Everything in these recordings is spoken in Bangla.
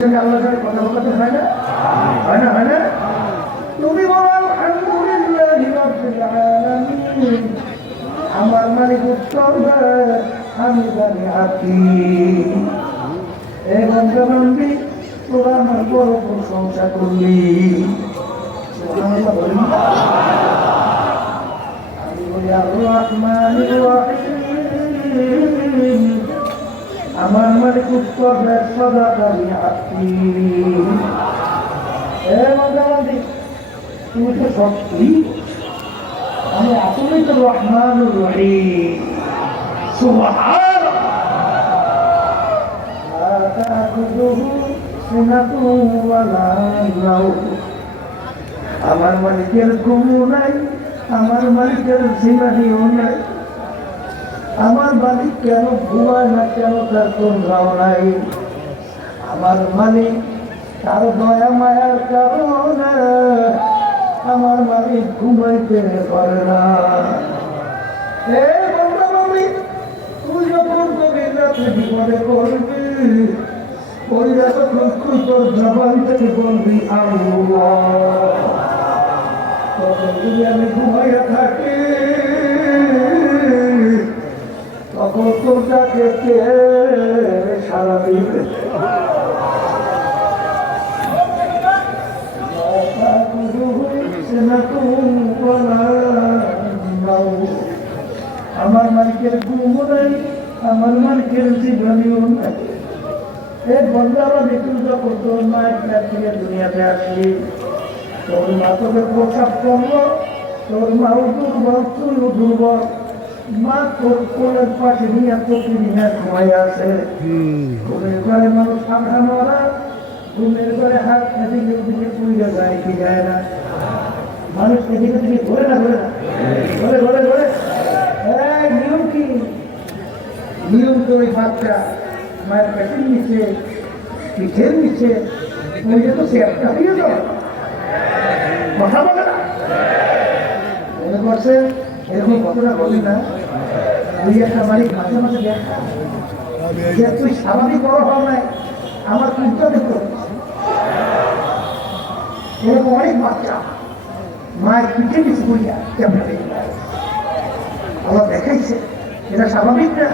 আল্লাহর সাথে কথা বলতে হয় না, হয় না, হয় না? তুমি বলো আলহামদুলিল্লাহি রাব্বিল আলামিন। আমার মালিক উত্তর দেয়, আমি জানি আপনি। এই বন্ধু তোরা আমার বড় প্রশংসা করলি। সুবহানাল্লাহ বলি। আমি বলি আর রহমানির রহিম। আমার মালিক উত্তর দেয়, সাদাকানি আপনি। তুমি তো সত্যি, আমি আসলেই তো রহমানুর রহিম। সুবহানাল্লাহ। লা তাখুযুহু সিনাতুন ওয়ালা নাওম। আমার মালিকের ঘুমও নাই, আমার মালিকের জিমানিও নাই। আমার মালিক কেন ঘুমায় না, কেন তার কোনও নাই। আমার মালিক তার দয়া মায়ার কারণে আমার মালিক ঘুমাইতে পারে না। তুই যখন গভীর রাতে বিপদে করবি, ওই রাতে তুই তোর জবান থেকে বলবি আল্লাহ। তখন যদি আমি ঘুমাইয়া থাকি, তখন তোর ডাকে কে সারা দিবে? আমার মালিকের ঘুমও নাই, আমার মালিকের জীবনীও নাই। এই বন্ধারা দেখুন, যখন তোর মায়ের পেট থেকে দুনিয়াতে আসলি, তোর মা তোকে প্রসাব করলো, তোর মাও দুর্বল, তুইও দুর্বল। মা তোর কোলের পাশে নিয়ে তোকে নিয়ে ঘুমাই আছে। ঘুমের ঘরে মানুষ ঠান্ডা মারা, ঘুমের ঘরে হাত এদিকে ওদিকে পুড়ে যায় কি যায় না? মানুষ এদিকে থেকে ধরে না, ধরে না, ধরে ধরে ধরে। নিয়ম কি? নিয়ম তো ওই বাচ্চা মায়ের পেটের নিচে, পিঠের নিচে, ওইটা তো সে একটা দিয়ে যাও, কথা বলে না। মনে করছে এরকম ঘটনা ঘটে না? ওই একটা মালিক মাঝে মাঝে দেখা যে তুই স্বাভাবিক বড় হওয়া নাই, আমার কুর্তা দেখতে এরকম অনেক বাচ্চা মায়ের পিঠে নিচে করিয়া কেমন আল্লাহ দেখাইছে, এটা স্বাভাবিক না।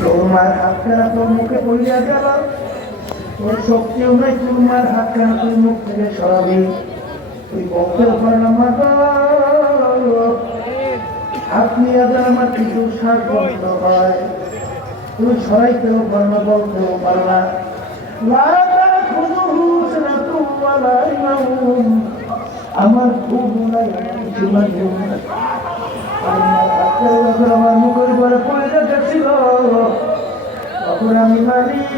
তোর মায়ের হাত কেনা তোর মুখে পড়িয়া গেল, তোর শক্তিও নাই, তোর মায়ের হাত কেনা তোর মুখ থেকে সরাবি। তুই বলতেও পারে না মা, হাত নিয়ে যেন আমার কিছু শ্বাস বন্ধ হয়। তুই সরাইতেও পারো না, বলতেও পারো না। আমার ঘুম নাই, কিছু নাই। আমার মুখের উপরে পড়ে রেখেছিল, তখন আমি মালিক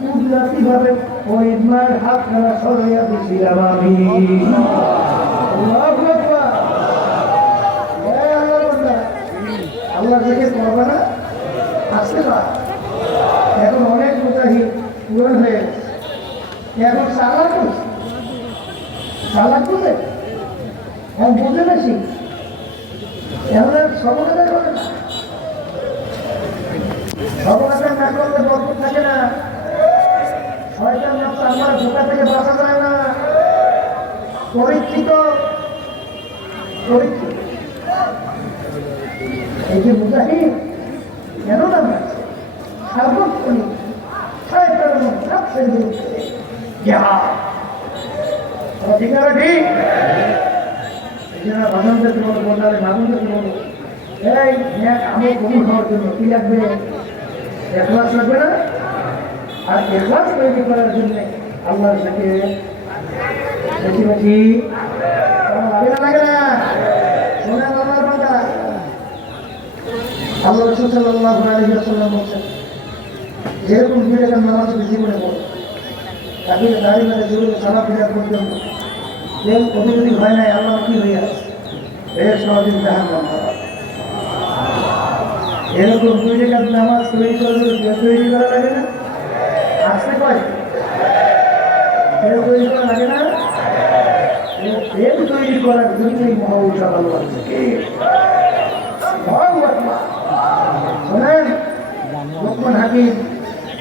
কুদরতি ভাবে ওই মায়ের হাত খানা সরাইয়া দিয়েছিলাম আমি। আল্লাহ থেকে করবে না, আসতে না। এখন অনেক মুজাহিদ পূরণ হয়ে গেছে, এখন চালাক করছে, চালাক করবে, এখন বুঝে বেশি, এখন আর সবকাটা করে না। সবকাটা না করলে বরকত থাকে না। শয়তান নফস আমার ধোঁকা থেকে বাঁচা যায় না। পরীক্ষিত পরীক্ষিত এই যে মুজাহিদ কেন না আছে সার্বক্ষণিক শয়তানের নফসের বিরুদ্ধে জিহাদ। ঠিক আছে, ঠিক। এই জন্য বাজানদেরকে বলো, বললে বাজানদেরকে বলো, এই আমি কবুল হওয়ার জন্য কি লাগবে? ইখলাস লাগবে না? আর ইখলাস তৈরি করার জন্য আল্লাহর সাথে বেশি বেশি লাগে না, লাগে না? শোনেন আল্লাহর বান্দা, আল্লাহ রাসূল সাল্লাল্লাহু আলাইহি ওয়াসাল্লাম বলেছেন, যেরকম দুই রাকাত নামাজ বেশি করে পড়ো, তাকে দাঁড়িয়ে মেরে জোরে সালাত ফিরাত করতে হবে। যে প্রতিনিধি হয় নাই, আল্লাহ কি হয়ে আছে, বেশ সহজে জাহান্নাম হবে। এরকম দুই রাকাত নামাজ তৈরি করা লাগে না? আসতে কয় তৈরি করা লাগে না? প্রেম তৈরি করার জন্যই মহাউৎসব আল্লাহ থেকে। শোনেন লোকমান হাকিম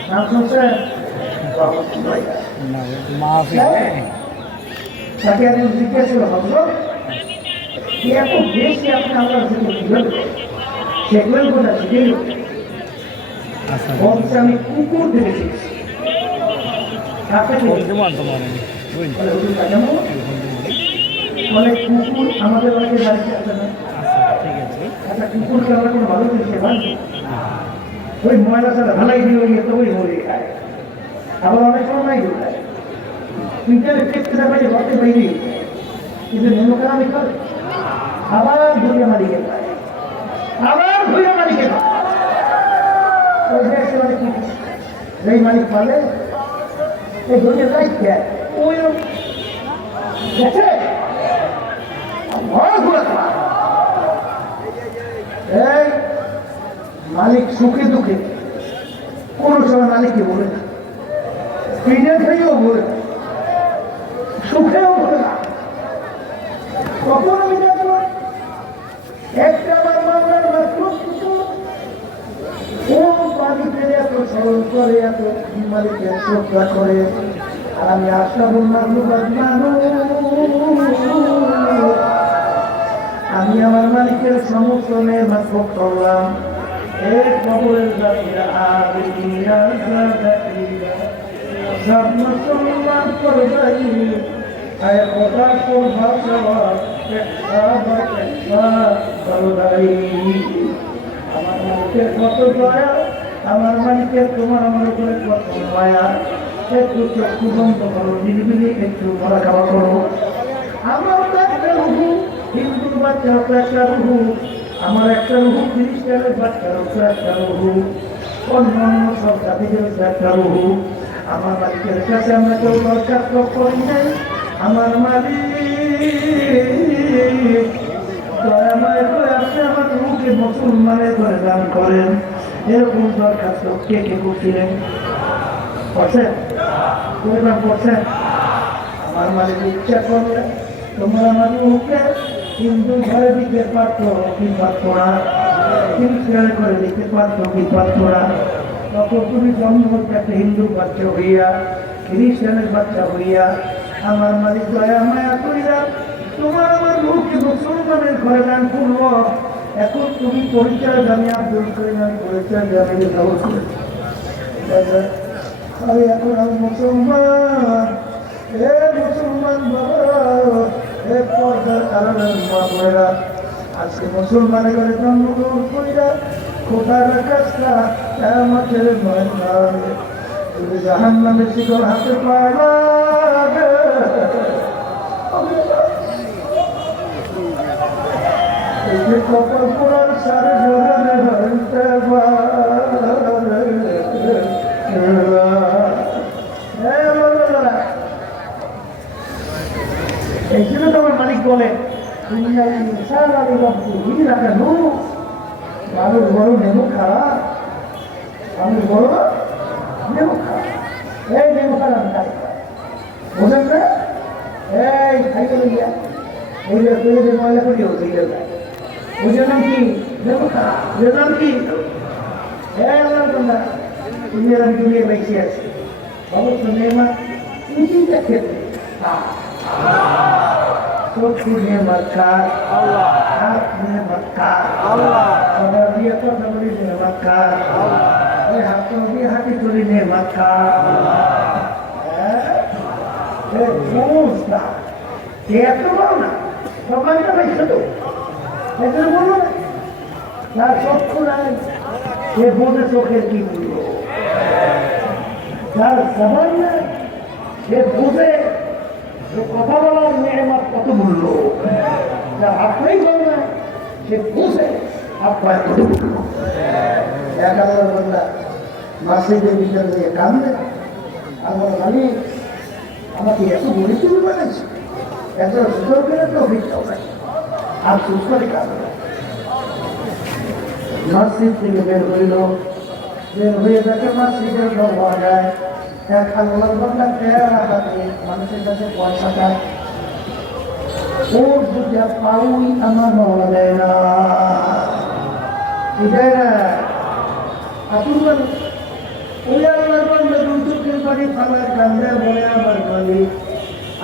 নাম শুনছেন? রহমতুল্লাহ মাফি তাকে আমি জিজ্ঞেস করে হজরত এত বেশি আপনি আল্লাহর জিকির কিভাবে করেন? সেগুলোর কথা শিখে আচ্ছা বলছে আমি কুকুর দেখেছি বলে কুকুর আমাদের বাড়িতে বাড়িতে আসে না। ঠিক আছে আচ্ছা কুকুরকে আমরা কোনো ভালো জিনিস ভাই ওই ময়লা ছাড়া ভালাই দিয়ে গিয়ে তো ওই মরে খায় আবার অনেক সময় নাই খায় ইন্টারনেট দেখতে পারি ঘরতে বাইরে কিন্তু নেমুখা আমি খাই আবার ধুয়ে মালিকে খায় আবার ধুয়ে মালিকে খায় ওই দেখছে মানে কি যেই মালিক পালে এই ধুয়ে যাই খেয়ে ওই গেছে এই মালিক সুখে দুঃখে কোন সময় মালিককে বলে না কিনে খেয়েও বলে না সুখেও বলে না কখন আমি দেখবো একটা আমার মামলার মাত্র ও মালিকের এত স্মরণ করে এত মালিকের শ্রদ্ধা করে আর আমি আশা বললাম আমি আমার মালিকের সমস্ত মেহনত করলাম এক খবরের জাতিরা সব মুসলমান করে যাই আয় কথা কোন ভাষা আমার মালিকের কত দয়া আমার মালিকের তোমার আমার উপরে কত মায়া একটু চক্ষু বন্ধ করো নিরিবিলি একটু মারা খাওয়া করো আমার তো একটা রুহু হিন্দুর বাচ্চার তো একটা রুহু আমার একটা রুহু খ্রিস্টানের বাচ্চারও তো একটা রুহু অন্যান্য সব জাতিদের একটা রুহু আমার মালিকের কাছে আমরা কেউ দরখাস্ত করি নাই আমার মালিক দয়াময় করে আপনি আমার রুহুকে মুসলমানের করে দান করেন এরকম দরখাস্ত কে কে করছিলেন করছেন পরিবার করছেন আমার মালিক ইচ্ছা করলে তোমরা আমার রুহুকে হিন্দু ঘরে দিতে পারতো কি পারতো না খ্রিস্টান করে দিতে পারতো কি পারতো না তখন তুমি জন্ম হচ্ছে একটা হিন্দু বাচ্চা হইয়া খ্রিস্টানের বাচ্চা হইয়া আমার মালিক দয়া মায়া করিয়া তোমার আমার রুহুকে মুসলমানের ঘরে দান করবো এখন তুমি পরিচয় জানি আব্দুল করিম আমি পরিচয় জানি আমি এখন আমি মুসলমান এ মুসলমান বাবা এ পর্দার কারণে মা বোনেরা আজকে মুসলমানের ঘরে জন্মগ্রহণ করিয়া খোদার কাজটা আমাদের নয় যদি জাহান নামে শিকল হাতে পায় না কপাল পুরার সারে জোরে হইতে এই জন্য তো আমার মালিক বলে মানুষ বড় নেমু খারাপ মানুষ বড় নেমু খারাপ এই নেমু খারাপ খাই বোঝেন না এই খাইতে গিয়া এই যে ময়লা করি বুঝে নাম কি নেমু খারাপ বুঝে নাম কি তুমি আমি দুনিয়া বেঁচে আছি অবশ্য নেমা তিনটা ক্ষেত্রে চক্ষু নেমত খার হাত নেমত খার সবার দিয়ে কথা বলি নেমত খার ওই হাত দিয়ে হাতি তুলি নেমত খার এত বলো না সবাই তো পাইছো তো এত বলো না তার চক্ষু নাই সে বোঝে চোখের কি মূল্য যার সবাই নাই সে বোঝে কথা বলার নেয়ামত কত মূল্য যার হাতটাই বলে না সে বোঝে আপনার কত মূল্য এক আল্লাহ বললা মাসিদের ভিতরে দিয়ে কান্দে আমার আমি আমাকে এত গরিব তুমি বানাইছি এত সুন্দর করে তো ভিড়টাও নাই আর সুস্থ করে কাঁদবে মসজিদ থেকে বের হইল বের হয়ে যাকে মসজিদের দরবার যায় এক আল্লাহর বান্দা তেরা হাতে মানুষের কাছে পয়সা চায় ওর দুটা পাউই আমার মাওলা দেয় না কি দেয় না আপনি ওই আল্লাহর বান্দা দুই চোখের পানি ফালার কান্দে বলে আমার মালিক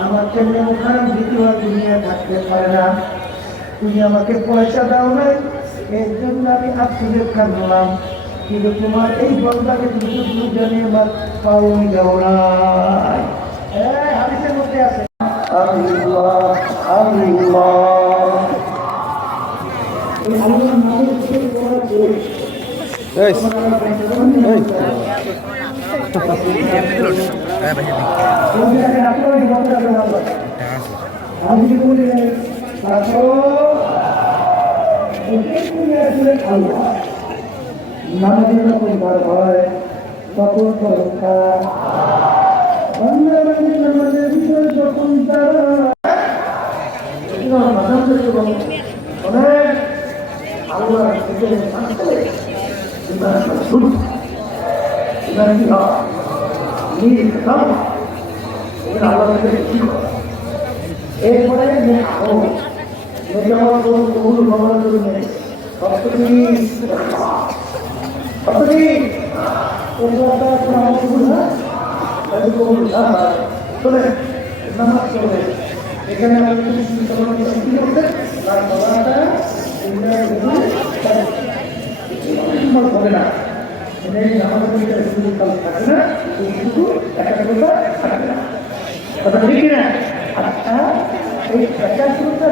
আমার তেমনি ওখানে দ্বিতীয় দুনিয়া থাকতে পারে না, তুমি আমাকে পয়সা দাও নাই, এর জন্য আমি আত্মীয় কাঁদলাম, কিন্তু তোমার এই বন্ধাকে তুমি জানিয়ে আমার পাওয়া যাও না। হাদিসের মধ্যে আছে আল্লাহ আল্লাহ নামাজের যখন বার হয় তখন নামাজের ভিতরে যখন তারা অনেক আল্লাহ এরপরে এখানে হবে না, আমাদের শুধু থাকে না, শুধু একটা থাকে না, কথা ঠিক না? এই একাগ্রতা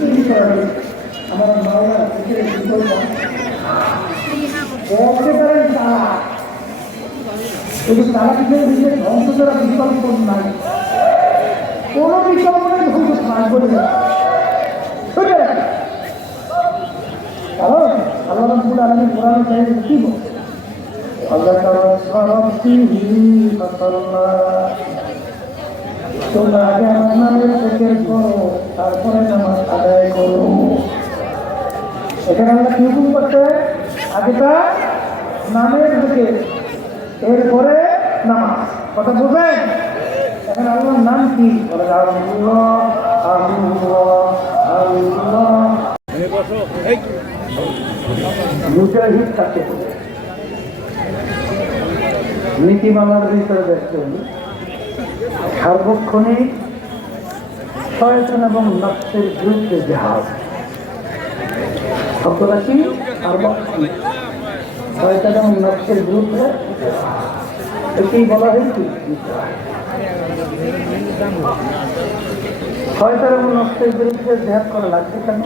তৈরি করা হয়েছে আমার মাওলার বলতে পারেন তারা, কিন্তু তারা কিন্তু ধ্বংস করা বিকল্প নাই, কোনো বিকল্প নেই ধ্বংস থাকবে না। কারণ আল্লাহ রাব্বুল আলামিন কোরআন কারীমে কি বলছে? আল্লাহ তাআলা তোমরা আগে আমার নামের জিকির করো, তারপরে নামাজ আদায় করো। এখানে আমরা কি হুকুম করতে? আগেটা নামের জিকির, এরপরে নামাজ, কথা বুঝেন? এখানে আল্লাহর নাম কি? বলে আল্লাহ আল্লাহ আল্লাহ। মুজাহিদ কাকে বলে? নীতিমালার ভিতরে দেখছেন সার্বক্ষণিক শয়তান এবং নফসের বিরুদ্ধে জাহাজ। শব্দটা কি? সার্বক্ষণিক শয়তান এবং নফসের বিরুদ্ধে, একেই বলা হয়েছে শয়তান এবং নফসের বিরুদ্ধে জিহাদ করা লাগবে কেন?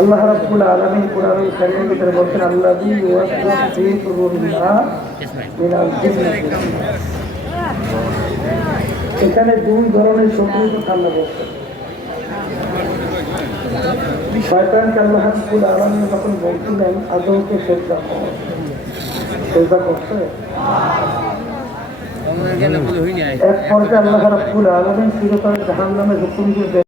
আল্লাহ রাব্বুল আলামিন কোরআনুল কারীমের ভিতরে বলেন আল্লাযী ইউওয়াসওয়াসু ফী সুদুরিন নাস মিনাল জিন্নাতি। এখানে দুই ধরনের শত্রুর কথা আল্লাহ বলছেন। শয়তানকে আল্লাহ রাব্বুল আলামিন যখন বলছিলেন আদমকে সেজদা করো, সেজদা করছে? এক পর্যায়ে আল্লাহ রাব্বুল আলামিন চিরতরে জাহান্নামের হুকুম দিয়ে